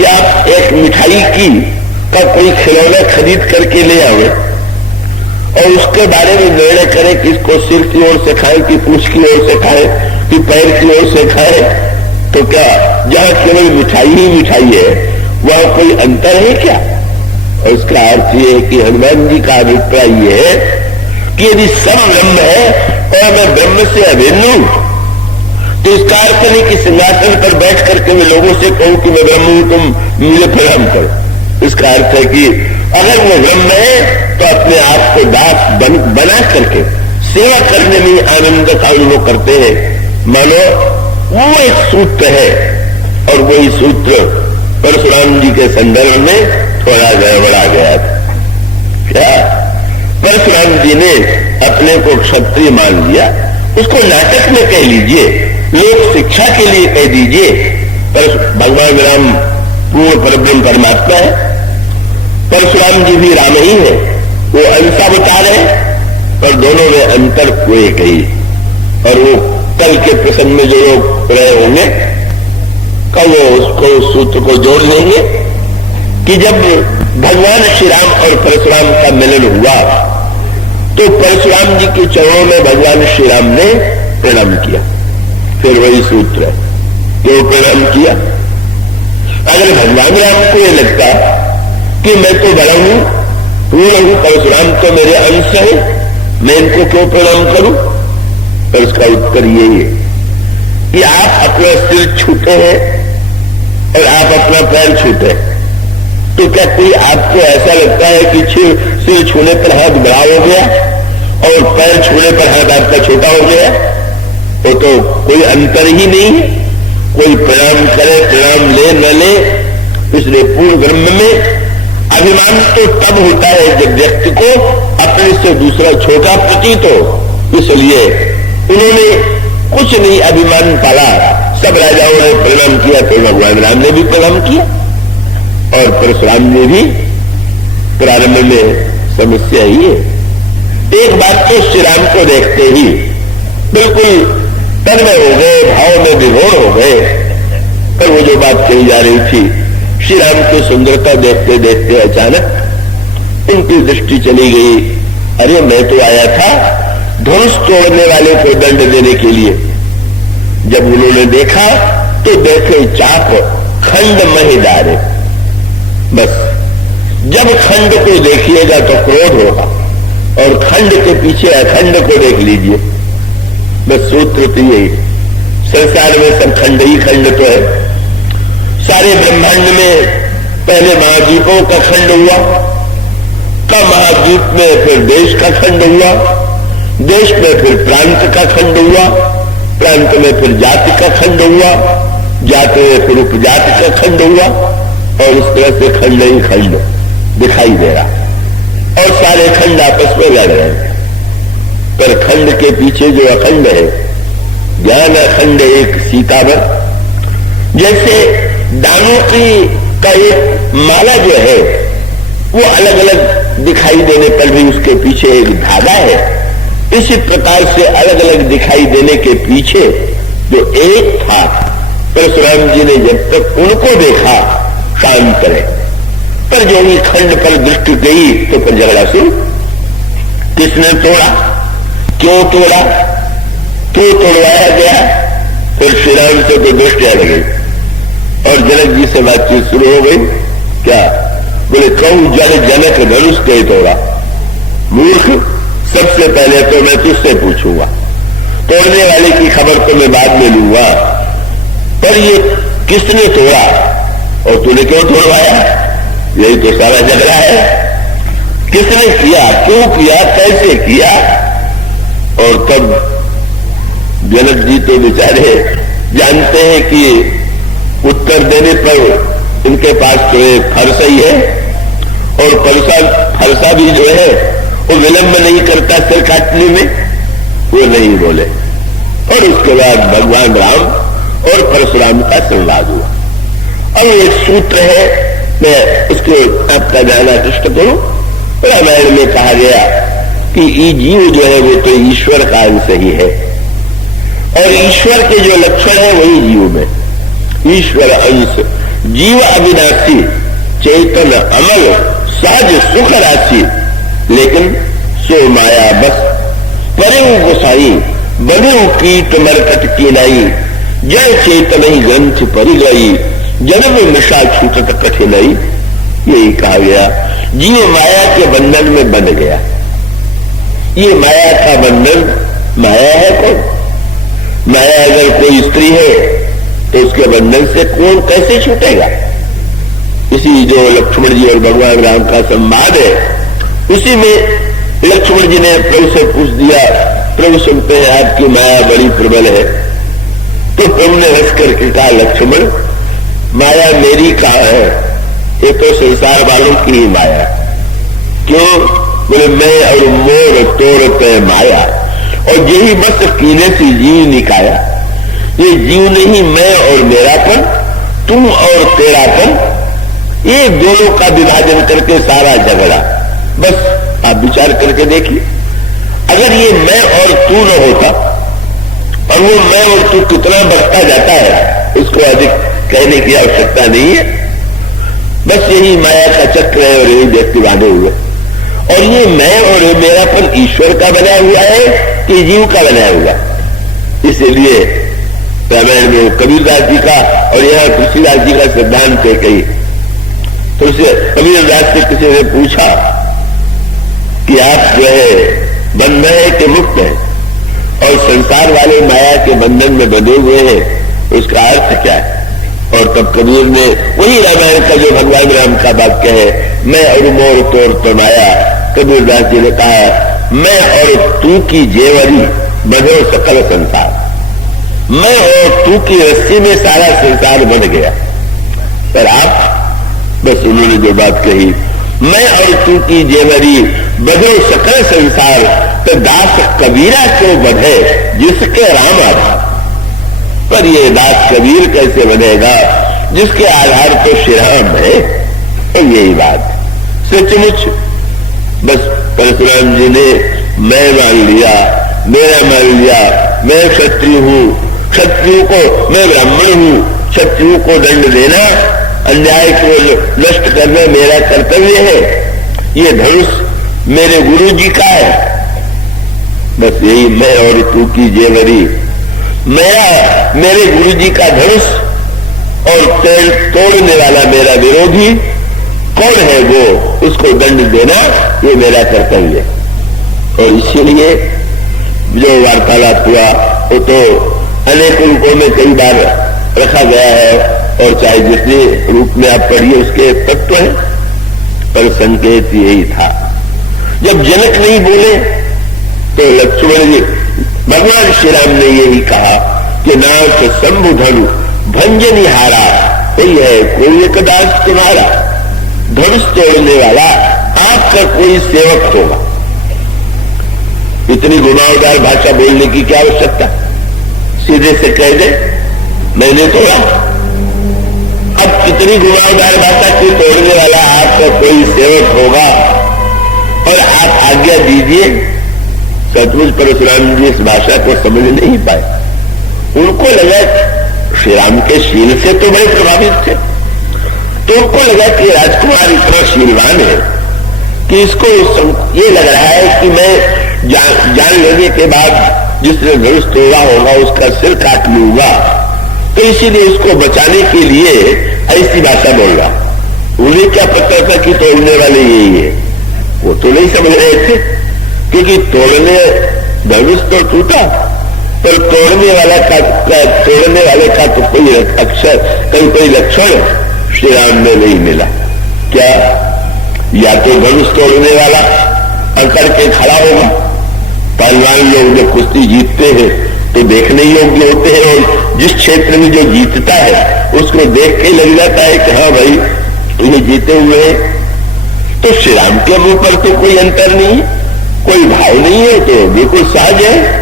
कि आप एक मिठाई का कोई खिलौना खरीद करके ले आवे और उसके बारे में निर्णय करें कि इसको सिर की ओर से खाए कि पूंछ की ओर से खाए कि पैर की ओर से खाए, तो क्या जहां केवल मिठाई ही मिठाई है वहां कोई अंतर है क्या? और इसका अर्थ यह है कि हनुमान जी का अभिप्राय यह है कि यदि सब ब्रह्म है और मैं ब्रह्म से अभिन्न हूं, तो इसका अर्थ नहीं कि सिंहासन पर बैठ करके मैं लोगों से कहूं कि मैं ब्रह्म हूं, तुम मुझे प्रणाम करो। इसका अर्थ है कि अगर वो ब्रह्म है तो अपने आप को दास बना करके सेवा करने में आनंद का अनुभव करते हैं। मानो वो एक सूत्र है और वही सूत्र परशुराम जी के संदर्भ में थोड़ा गड़बड़ा गया था। क्या परशुराम जी ने अपने को क्षत्रिय मान लिया, उसको नाटक में कह लीजिए, लोक शिक्षा के लिए कह दीजिए, पर भगवान राम पूर्ण परब्रह्म परमात्मा है, परशुराम जी भी राम ही है, वो अंशावतार है, और दोनों में अंतर कोई कही। और वो कल के प्रसंग में जो लोग रहे होंगे कल वो उसको सूत्र को जोड़ लेंगे कि जब भगवान श्री राम और परशुराम का मिलन हुआ तो परशुराम जी के चरणों में भगवान श्री राम ने प्रणाम किया। फिर वही सूत्र है कि वो प्रणाम किया। अगर भगवान राम को यह लगता कि मैं तो बड़ा हूं, पूर्ण हूं, परशुराम तो मेरे अंश है, मैं इनको क्यों प्रणाम करूं? पर उसका उत्तर यही है कि आप अपना सिर छूते हैं और आप अपना पैर छूते हैं, तो क्या कोई आपको ऐसा लगता है कि सिर छूने पर हाथ बड़ा हो गया और पैर छूने पर हाथ आपका छोटा हो गया? वो तो कोई अंतर ही नहीं है। कोई प्रणाम करे, प्रणाम ले न ले, इसलिए पूर्ण ब्रह्म में अभिमान तो तब होता है जब व्यक्ति को अपने से दूसरा छोटा प्रतीत हो। इसलिए उन्होंने कुछ नहीं अभिमान पाला, सब राजाओं ने प्रणाम किया, तो भगवान राम ने भी प्रणाम किया और परशुराम ने भी। प्रारंभ में समस्या ही है। एक बात तो श्री राम को देखते ही बिल्कुल तन्मय हो गए, भाव में विभोर हो गए। पर वो जो बात कही जा रही थी, श्री राम की सुंदरता देखते देखते अचानक उनकी दृष्टि चली गई। अरे मैं तो आया था धनुष तोड़ने वाले को दंड देने के लिए। जब उन्होंने देखा तो देखे चाप खंड महिदारे। बस जब खंड को देखिएगा तो क्रोध होगा और खंड के पीछे अखंड को देख लीजिए। बस सूत्र तो यही, संसार में सब खंड ही खंड तो है। सारे ब्रह्मांड में पहले महाद्वीपों का खंड हुआ, का महाद्वीप में फिर देश का खंड हुआ, देश में फिर प्रांत का खंड हुआ, प्रांत में फिर जाति का खंड हुआ, जाति में फिर उपजाति का खंड हुआ, और इस तरह से खंड ही खंड दिखाई दे रहा और सारे खंड आपस में लड़ रहे हैं। पर खंड के पीछे जो अखंड है, ज्ञान अखंड एक सीतावर, जैसे दानों का एक माला जो है वो अलग अलग दिखाई देने पर भी उसके पीछे एक धागा है, इसी प्रकार से अलग अलग दिखाई देने के पीछे जो एक था, परशुराम जी ने जब तक उनको देखा शांत रहे। पर जो ही खंड पर दृष्टि गई तो फिर झगड़ा शुरू। किसने तोड़ा, क्यों तोड़ा, क्यों तोड़वाया गया? फिर श्री राम से तो दृष्टि हट गई और जनक जी से बातचीत शुरू हो गई। क्या बोले? कहूं जल जनक धनुष के तोड़ा। मूर्ख, सबसे पहले तो मैं तुझसे पूछूंगा, तोड़ने वाले की खबर तो मैं बाद में लूंगा, पर ये किसने तोड़ा और तूने क्यों तोड़वाया? यही तो सारा झगड़ा है। किसने किया, क्यों किया, कैसे किया? और तब जनक जी तो बेचारे जानते हैं कि उत्तर देने पर इनके पास तो एक फरसा ही है, और फरसा भी जो है वो विलंब नहीं करता सिर काटने में, वो नहीं बोले। और उसके बाद भगवान राम और परशुराम का संवाद हुआ। अब एक सूत्र है, मैं उसको आपका ध्यान आकृष्ट करूं। रामायण में कहा गया कि ये जीव जो है वो तो ईश्वर का अंश ही है, और ईश्वर के जो लक्षण है वही जीव में। ईश्वर अंश जीव अविनाशी चैतन्य अमल सहज सुख राशि, लेकिन सो माया बस परिव गोसाई बनिव कीट मरकट की नाई, जय चेतन ही ग्रंथ परि गई जन्म निशा छूटत कठिनाई। यही कहा गया जीव माया के बंधन में बंध गया। ये माया का बंधन, माया है कौन? माया अगर कोई स्त्री है तो उसके बंधन से कौन कैसे छूटेगा? इसी जो लक्ष्मण जी और भगवान राम का संवाद है, उसी में लक्ष्मण जी ने प्रभु से पूछ दिया, प्रभु सुनते हैं आपकी माया बड़ी प्रबल है। तो प्रभु ने हंस करके कहा, लक्ष्मण माया मेरी कहाँ है, ये तो संसार वालों की ही माया। क्यों? बोले मैं और मोर तोड़ते माया, और यही बस कीने से जीव निकाया। ये जीव नहीं, मैं और मेरापन, तुम और तेरापन, ये दोनों का विभाजन करके सारा झगड़ा। बस आप विचार करके देखिए, अगर ये मैं और तू न होता, और वो मैं और तू कितना बढ़ता जाता है, उसको अधिक कहने की आवश्यकता नहीं है। बस यही माया का चक्र है और यही व्यक्ति बांधे हुए। और ये मैं और मेरापन ईश्वर का बनाया हुआ है कि जीव का बनाया हुआ? इसीलिए रामायण में वो कबीरदास जी का और यहाँ तुलसीदास जी का सिद्धांत है कही। तो उसे कबीरदास से किसी ने पूछा कि आप जो है बंध है कि मुक्त है, और संसार वाले माया के बंधन में बंधे हुए हैं, उसका अर्थ क्या है? और तब कबीर ने वही रामायण का जो भगवान राम का वाक्य है, मैं और मोर तोड़ तो माया, कबीरदास जी ने कहा, मैं और तू की जेवरी बंधो सकल संसार। मैं और तू की रस्सी में सारा संसार बन गया। पर आप, बस उन्होंने जो बात कही, मैं और तू की जेवरी बंधो सकल संसार, तो दास कबीरा क्यों बंधे जिसके राम आधार। पर ये दास कबीर कैसे बनेगा जिसके आधार तो श्री राम है? और यही बात सचमुच बस परशुराम जी ने मैं मान लिया, मेरा मान लिया, मैं क्षत्रिय हूं, क्षत्रिय को मैं ब्राह्मण हूं, क्षत्रिय को दंड देना, अन्याय को नष्ट करना मेरा कर्तव्य है, ये धनुष मेरे गुरु जी का है। बस यही मैं और तू की जेवरी, मेरे गुरु जी का धनुष, और तोड़ने वाला मेरा विरोधी कौन है, वो उसको दंड देना ये मेरा कर्तव्य। और इसीलिए जो वार्तालाप हुआ वो तो अनेक रूपों में कई बार रखा गया है, और चाहे जितने रूप में आप पढ़िए उसके तत्व है, पर संकेत यही था। जब जनक नहीं बोले तो लक्ष्मण जी, भगवान श्री राम ने यही कहा कि नाथ शंभु धनु भंजनिहारा, कोई है कोई एक दास तुम्हारा, धनुष तोड़ने वाला आपका कोई सेवक होगा। इतनी घुमावदार भाषा बोलने की क्या आवश्यकता? सीधे से कह दे मैंने तोड़ा। अब कितनी घुमावदार भाषा की तोड़ने वाला आपका कोई सेवक होगा, और आप आज्ञा दीजिए। सचमुच परशुराम जी इस भाषा को समझ नहीं पाए। उनको लगा श्री राम के शील से तो बड़े प्रभावित थे, तो उनको लगा कि राजकुमार इतना शीलवान है कि इसको ये लग रहा है कि मैं जान लेने के बाद जिसने धनुष तोड़ा होगा उसका सिर काट लूंगा, तो इसीलिए इसको बचाने के लिए ऐसी भाषा बोल रहा। उन्हें क्या पता था कि तोड़ने वाले यही है? वो तो नहीं समझ रहे थे, क्योंकि तोड़ने धनुष तो टूटा, पर तोड़ने वाले का तो कोई अक्षर कोई लक्षण श्री राम में नहीं मिला। क्या? या तो धनुष तोड़ने वाला अकड़ के खड़ा होगा। पहलवान लोग जब कुश्ती जीतते हैं तो देखने योग्य होते हैं, और जिस क्षेत्र में जो जीतता है उसको देख के लग जाता है कि हाँ भाई ये जीते हुए हैं। तो श्री राम के मुंह पर तो कोई अंतर नहीं, कोई भाव नहीं है, तो बिल्कुल सहज है।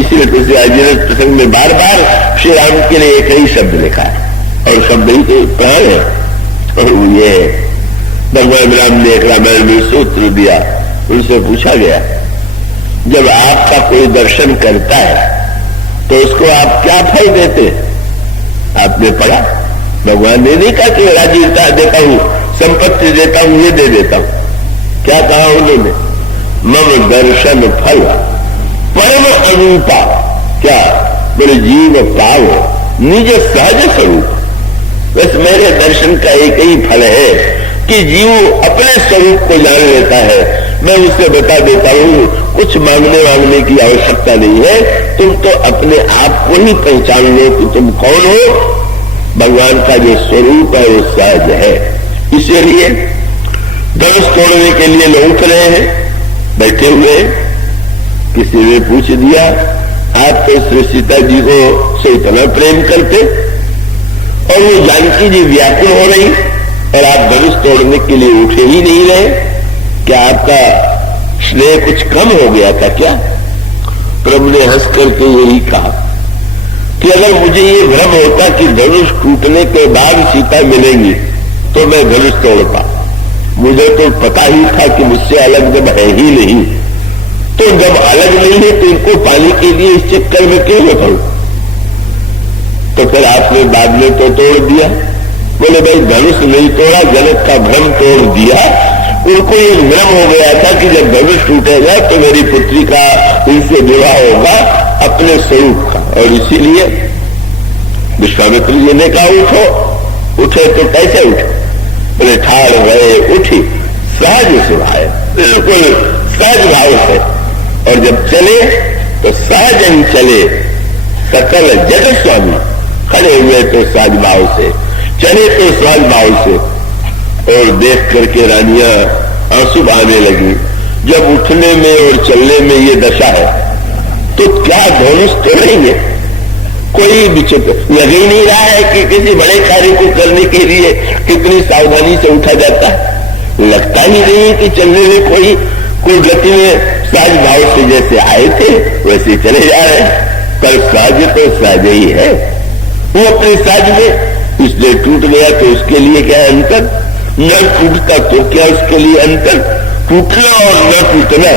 इसलिए तुलसीदास जी ने प्रसंग में बार बार श्री राम के लिए एक ही शब्द लिखा है, और शब्द ही तो प्राण है, और वो ये भगवान राम ने एक रामायण में सूत्र दिया। उनसे पूछा गया, जब आपका कोई दर्शन करता है तो उसको आप क्या फल देते? आपने पढ़ा भगवान ने नहीं कहा कि राज्य देता हूं, संपत्ति देता हूं, ये दे देता हूं। क्या कहा उन्होंने? मम दर्शन फल परम अनूपा। क्या बोले? जीव पाव निज सहज स्वरूप। बस मेरे दर्शन का एक ही फल है कि जीव अपने स्वरूप को जान लेता है। मैं उसे बता देता हूं, कुछ मांगने की आवश्यकता नहीं है, तुम तो अपने आप को ही पहचान लो कि तुम कौन हो। भगवान का जो स्वरूप है वो सहज है। इसीलिए धनुष तोड़ने के लिए लोग उठ रहे हैं, बैठे हुए। किसी ने पूछ दिया, आप तो श्री सीता जी को से इतना प्रेम करते और वो जानकी जी व्याकुल हो रही और आप धनुष तोड़ने के लिए उठे ही नहीं रहे, क्या आपका स्नेह कुछ कम हो गया था क्या? प्रभु ने हंस करके यही कहा कि अगर मुझे ये भ्रम होता कि धनुष टूटने के बाद सीता मिलेंगी तो मैं धनुष तोड़ता। मुझे तो पता ही था कि मुझसे अलग जब है ही नहीं, तो जब अलग नहीं है तो इनको पाने के लिए इस चक्कर में क्यों न पड़ू? तो फिर आपने बाद में तो तोड़ दिया। बोले भाई धनुष नहीं तोड़ा, जनक का भ्रम तोड़ दिया। उनको ये भ्रम हो गया था कि जब धनुष टूटेगा तो मेरी पुत्री का इनसे विवाह होगा अपने स्वरूप का, और इसीलिए विश्वामित्र जी ने कहा उठो। उठे तो कैसे उठे? बोले ठाड़ गए, उठी सहज सुभाए, बिल्कुल सहज भाव से। और जब चले तो सहज ही चले, सकल जग स्वामी। खड़े हुए तो सहज भाव से, चले तो सहज भाव से। और देख करके रानियां आंसू बहाने लगी। जब उठने में और चलने में ये दशा है तो क्या धनुष तोड़ेंगे? कोई विचित्र लग ही नहीं रहा है कि किसी बड़े कार्य को करने के लिए कितनी सावधानी से उठा जाता है। लगता ही नहीं कि चलने में कोई गति में सहज भाव से जैसे आए थे वैसे चले जा रहे हैं। पर सहज तो सहज ही है, वो अपने सहज में, इसलिए टूट गया तो उसके लिए क्या अंतर? न टूटता तो क्या उसके लिए अंतर? टूटना और न टूटना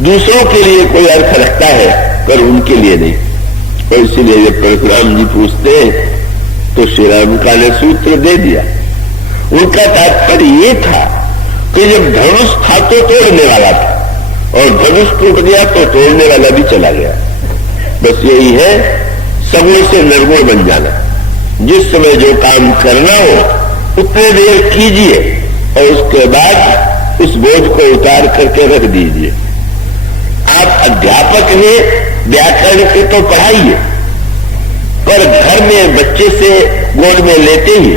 दूसरों के लिए कोई अर्थ रखता है पर उनके लिए नहीं। और इसीलिए जब परशुराम जी पूछते हैं तो श्री राम का ने सूत्र दे दिया। उनका तात्पर्य ये था कि जब धनुष था तो तोड़ने वाला था और धनुष टूट गया तो तोड़ने वाला भी चला गया। बस यही है सगुण से निर्गुण बन जाना। जिस समय जो काम करना हो उतने देर कीजिए और उसके बाद उस बोझ को उतार करके रख दीजिए। आप अध्यापक हैं, व्याकरण के तो पढ़ाइए, पर घर में बच्चे से गोद में लेते ही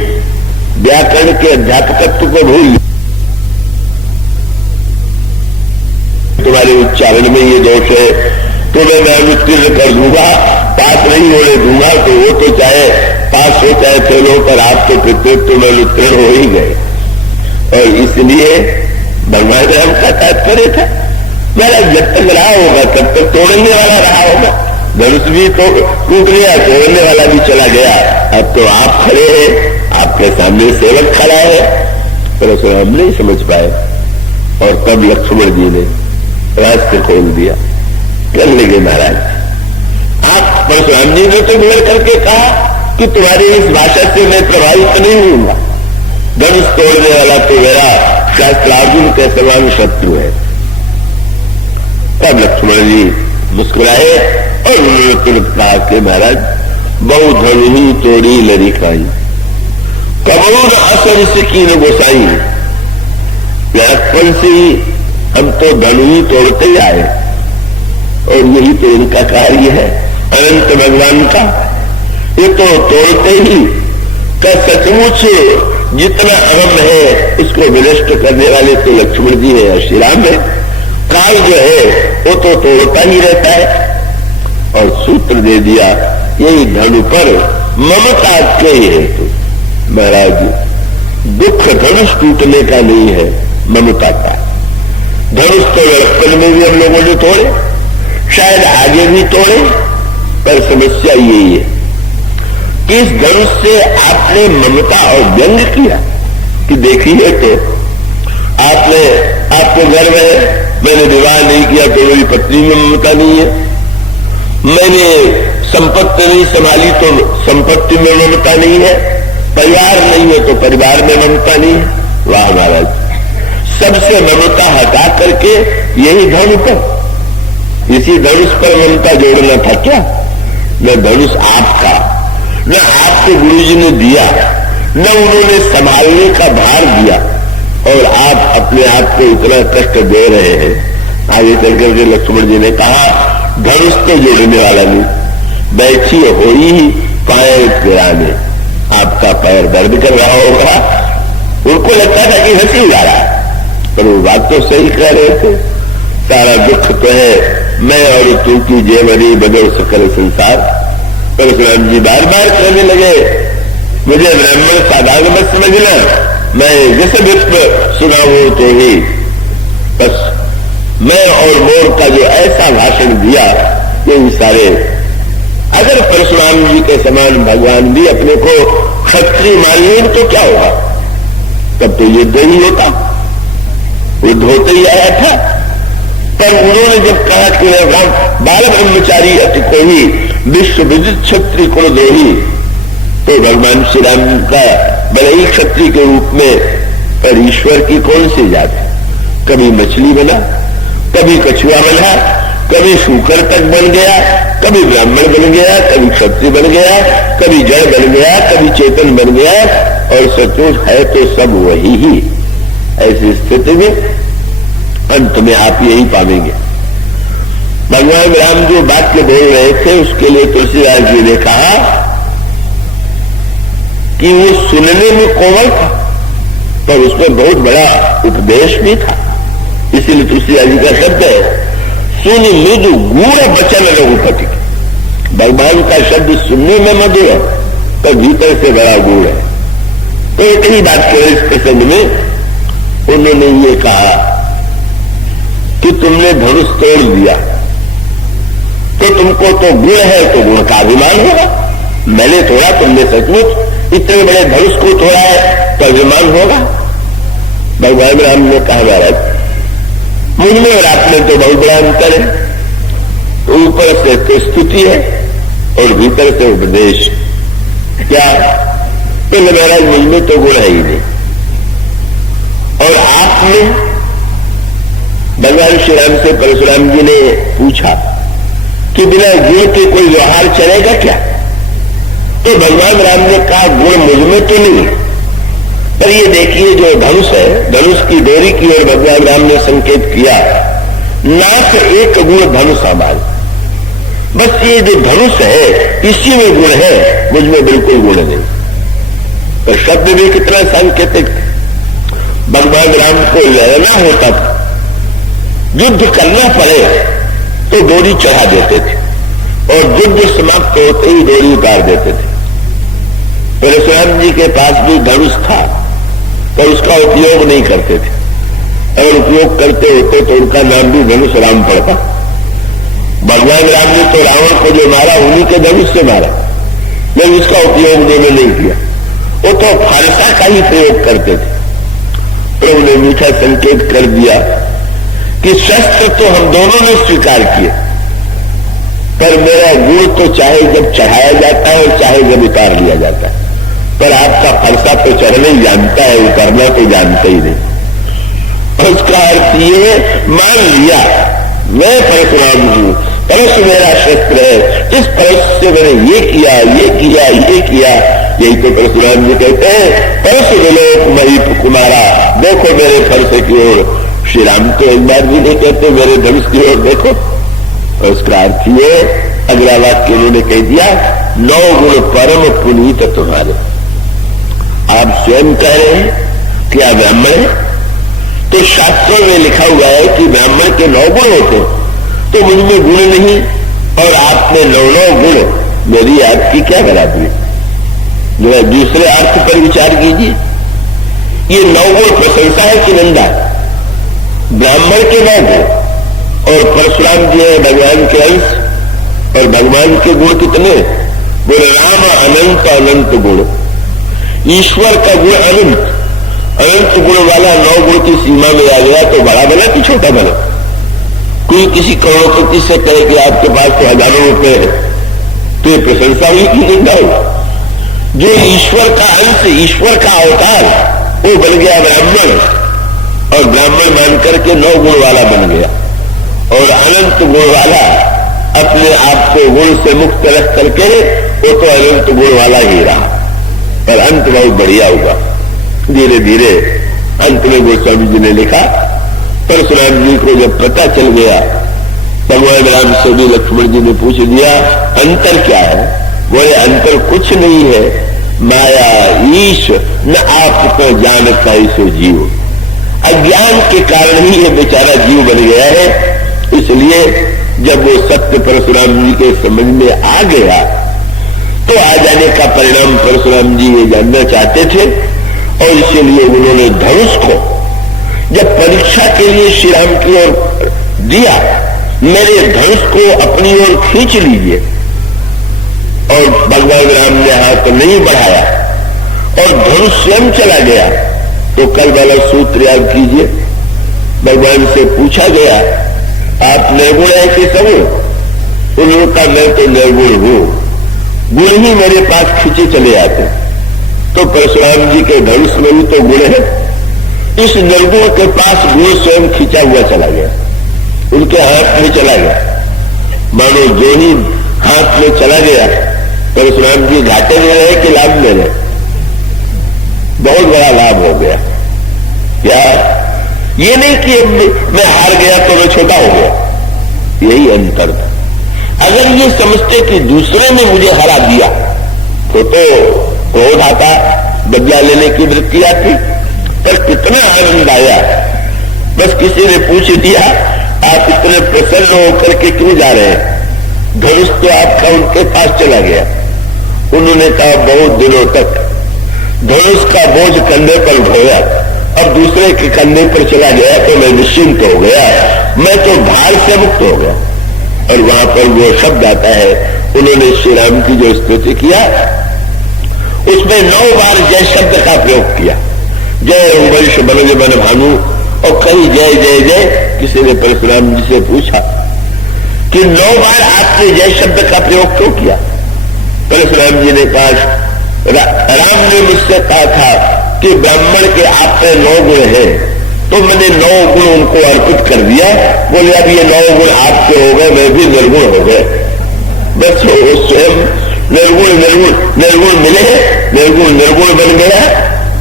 व्याकरण के अध्यापकत्व को भूलिए। तुम्हारे उच्चारण में ये दोष है तो मैं अनुत्तीर्ण कर दूंगा, पास नहीं होने दूंगा। तो वो तो चाहे पास हो चाहे फेल हो, पर आप तो कृतित्व में अनुत्तीर्ण हो ही गए। और इसलिए भगवान राम का तात्पर्य था मेरा जब तक रहा होगा तब तक तोड़ने वाला रहा होगा। धनुष भी तो टूट गया, तोड़ने वाला भी चला गया। अब तो आप खड़े हैं, आपके सामने सेवक खड़ा है। परशुराम नहीं समझ पाए और तब लक्ष्मण जी ने रास्ते खोल दिया। कर लेंगे महाराज, आप परशुराम जी ने तो मिल करके कहा कि तुम्हारी इस भाषा से मैं प्रभावित नहीं होऊंगा। धनुष तोड़ने वाला तो मेरा शास्त्रार्जुन के समान शत्रु है। तब लक्ष्मण जी मुस्कुराए और उन्होंने तुरंत कहा कि महाराज बहु धनु ही तोड़ी लरिकाई, कबरू न असर से की न गोसाई। लक्ष्मण से हम तो धनु ही तोड़ते ही आए और यही तो इनका कार्य है अनंत भगवान का। ये तो तोड़ते ही का सचमुच जितना अहम है उसको विनष्ट करने वाले तो लक्ष्मण जी है, श्री राम है। काल जो है वो तो तोड़ता ही रहता है। और सूत्र दे दिया यही धनु पर ममता के हेतु। महाराज दुख धनुष टूटने का नहीं है, ममता का। धनुष तो लड़कपन में भी हम लोगों ने तोड़े, शायद आगे भी तोड़े, पर समस्या यही है कि इस धनुष से आपने ममता और व्यंग किया कि देखिए तो आपको गर्व है मैंने विवाह नहीं किया तो मेरी पत्नी में ममता नहीं है, मैंने संपत्ति नहीं संभाली तो संपत्ति में ममता नहीं है, परिवार नहीं है तो परिवार में ममता नहीं है। वाह महाराज, सबसे ममता हटा करके यही धनुष पर, इसी धनुष पर ममता जोड़ना था क्या? न धनुष आपका, न आपको गुरुजी ने दिया, न उन्होंने संभालने का भार दिया, और आप अपने आप को इतना कष्ट दे रहे हैं। आगे चलकर के लक्ष्मण जी ने कहा, धनुष तो जोड़ने वाला नहीं, बैठी हो ही पैर गिराने, आपका पैर दर्द कर रहा होगा। उनको लगता था कि हंसी उड़ा रहा है, पर वो बात तो सही कह रहे थे। सारा दुख तो है मैं और तू की जेवरी बदल सकल संसार। परशुराम जी बार बार कहने लगे, मुझे ब्राह्मण साधारण मत समझना, मैं जिस विश्व सुनाऊं तो ही बस मैं और मोर का जो ऐसा भाषण दिया, ये सारे। अगर परशुराम जी के समान भगवान भी अपने को क्षत्रिय मान लें तो क्या होगा? तब तो युद्ध ही होता, युद्ध होते ही आया था। पर उन्होंने जब कहा कि बाल ब्रह्मचारी अति कोई विश्व विदित क्षत्रिय कुल द्रोही, तो भगवान श्री राम का बड़े ही क्षत्रिय के रूप में, पर ईश्वर की कौन सी जात है? कभी मछली बना, कभी कछुआ बना, कभी शूकर तक बन गया, कभी ब्राह्मण बन गया, कभी क्षत्रिय बन गया, कभी जड़ बन गया, कभी चेतन बन गया, और सचमुच है तो सब वही ही। ऐसी स्थिति में अंत में आप यही पाएंगे। भगवान राम जो वाक्य बोल रहे थे उसके लिए तुलसीदास जी ने कहा कि वो सुनने में कोमल था, पर उसमें बहुत बड़ा उपदेश भी था। इसीलिए तुलसीदास जी का शब्द है, सुन मृदु गूढ़ वचन रघुपति। भगवान का शब्द सुनने में मधुर है, पर भीतर से बड़ा गूढ़ है। तो एक ही बात करें इस प्रसंग में, उन्होंने ये कहा कि तुमने धनुष तोड़ दिया तो तुमको तो गुण है, तो गुण का अभिमान होगा। मैंने तोड़ा, तुमने सचमुच इतने बड़े धनुष को तोड़ा है तो अभिमान होगा। भगवान राम ने कहा, महाराज मुझ में और आप में तो बहुत बड़ा अंतर है। तो ऊपर से तो स्तुति है और भीतर से उपदेश। क्या? तो महाराज मुझ में तो गुण है ही नहीं, और आप में। भगवान श्री राम से परशुराम जी ने पूछा कि बिना गुण के कोई व्यवहार चलेगा क्या? तो भगवान राम ने कहा, गुण मुझ में तो नहीं, पर ये देखिए जो धनुष है, धनुष की डोरी की ओर भगवान राम ने संकेत किया, नाथ एक गुण धनुष हमारे। बस ये जो धनुष है इसी में गुण है, मुझ में बिल्कुल गुण नहीं। तो शब्द भी कितना सांकेतिक। भगवान राम को लड़ना होता था, युद्ध करना पड़े तो डोरी चढ़ा देते थे, और युद्ध समाप्त होते ही डोरी उतार देते थे। परशुराम जी के पास भी धनुष था, पर उसका उपयोग नहीं करते थे। अगर उपयोग करते होते तो उनका नाम भी धनुष राम पड़ता। भगवान राम ने तो रावण को जो मारा उन्हीं के धनुष से मारा, लेकिन उसका उपयोग उन्होंने नहीं किया। वो तो फारसा का ही प्रयोग करते थे। प्रभु ने मीठा संकेत कर दिया कि शस्त्र तो हम दोनों ने स्वीकार किए, पर मेरा गुण तो चाहे जब चढ़ाया जाता है और चाहे जब उतार लिया जाता है, पर आपका फरसा तो चढ़ने ही जानता है, उतरना तो जानता ही नहीं। और उसका अर्थ ये मान लिया मैं परशुराम हूं, परशु मेरा शस्त्र है, इस परशु से मैंने ये किया, ये किया, ये किया। यही तो परशुराम जी कहते हैं, परशु विलोक मही कुमारा, देखो मेरे फरसे की ओर। श्री राम तो एक बार भी नहीं कहते मेरे धनुष की ओर देखो। और उसका अर्थ ये अगला वाक्य उन्होंने कह दिया, 9 गुण परम पुनीत तुम्हारे। आप स्वयं कह रहे हैं कि आप ब्राह्मण हैं, तो शास्त्रों में लिखा हुआ है कि ब्राह्मण के 9 गुण होते हैं, तो मुझ में गुण नहीं और आप में 9 गुण, मेरी आपकी क्या बराबरी? जो दूसरे अर्थ पर विचार कीजिए, ये 9 गुण प्रशंसा है कि निंदा? ब्राह्मण के 9 गुण, और परशुराम जी है भगवान के अंश, और भगवान के गुण कितने? बोले राम अनंत अनंत गुण। ईश्वर का गुण अनंत, अनंत गुण वाला 9 गुण की सीमा में आ गया तो बड़ा बना कि छोटा बना? कोई किसी करोड़पति से कहे कि आपके पास तो हजारों रुपए है, तो ये प्रशंसा हुई कि निंदा हुई? जो ईश्वर का अंश, ईश्वर का अवतार, वो बन गया ब्राह्मण, और ब्राह्मण मान करके 9 गुण वाला बन गया, और अनंत गुण वाला अपने आप को गुण से मुक्त रख करके वो तो अनंत गुण वाला ही रहा, पर अंत बहुत बढ़िया हुआ। धीरे धीरे अंत में गोस्वामी जी ने लिखा, परशुराम जी को जब पता चल गया, भगवान राम से भी लक्ष्मण जी ने पूछ दिया अंतर क्या है? बोले अंतर कुछ नहीं है, माया ईश न आपको जानता इसे जीव। अज्ञान के कारण ही ये बेचारा जीव बन गया है, इसलिए जब वो सत्य परशुराम जी के समझ में आ गया तो आ जाने का परिणाम परशुराम जी ये जानना चाहते थे, और इसीलिए उन्होंने धनुष को जब परीक्षा के लिए श्री राम की ओर दिया, मेरे धनुष को अपनी ओर खींच लीजिए, और भगवान राम ने हाथ नहीं बढ़ाया और धनुष स्वयं चला गया, तो कल वाला सूत्र याद कीजिए। भगवान से पूछा गया आप निर्गुण है कि सगुण? उन्होंने कहा मैं तो निर्गुण हूं, गुण ही मेरे पास खींचे चले आते। तो परशुराम जी के धनुष में भी तो गुण है, इस निर्गुण के पास गुण स्वयं खींचा हुआ चला गया, उनके हाथ में चला गया। मानो जो ही हाथ में चला गया, परशुराम जी घाटे में रहे कि लाभ में रहे? बहुत बड़ा लाभ हो गया। क्या ये नहीं कि मैं हार गया तो मैं छोटा हो गया, यही अंतर था। अगर ये समझते कि दूसरे ने मुझे हरा दिया तो क्रोध आता, बदला लेने की वृत्ति आती, पर कितना आनंद आया। बस किसी ने पूछ दिया आप इतने प्रसन्न होकर के क्यों जा रहे हैं? धनुष तो आपका उनके पास चला गया। उन्होंने कहा बहुत दिनों तक धनुष का बोझ कंधे पर ढोया, अब दूसरे के कंधे पर चला गया तो मैं निश्चिंत हो गया, मैं तो भार से मुक्त हो गया। और वहां पर वो शब्द आता है, उन्होंने श्री राम की जो स्तुति किया उसमें 9 बार जय शब्द का प्रयोग किया। जय वंश बनज बन भानु, और कहीं जय जय जय। किसी ने परशुराम जी से पूछा कि 9 बार आपने जय शब्द का प्रयोग क्यों किया? परशुराम जी ने कहा राम ने मुझसे कहा था कि ब्राह्मण के आप में 9 गुण है, तो मैंने 9 गुण उनको अर्पित कर दिया। बोले अब ये 9 गुण आपके हो गए, मैं भी निर्गुण हो गए। बस वो स्वयं निर्गुण निर्गुण निर्गुण मिले, निर्गुण निर्गुण बन गया।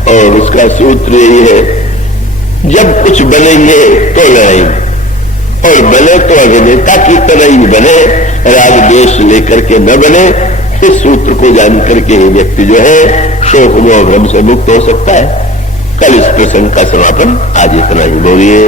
और उसका सूत्र यही है, जब कुछ बनेंगे तो लड़ेंगे, और बने तो अभिनेता की तरह ही बने, राग द्वेष लेकर के न बने। इस सूत्र को जान करके ये व्यक्ति जो है शोक मोह भ्रम से मुक्त हो सकता है। कल इस प्रसंग का समापन, आज इतना ही बोलिए।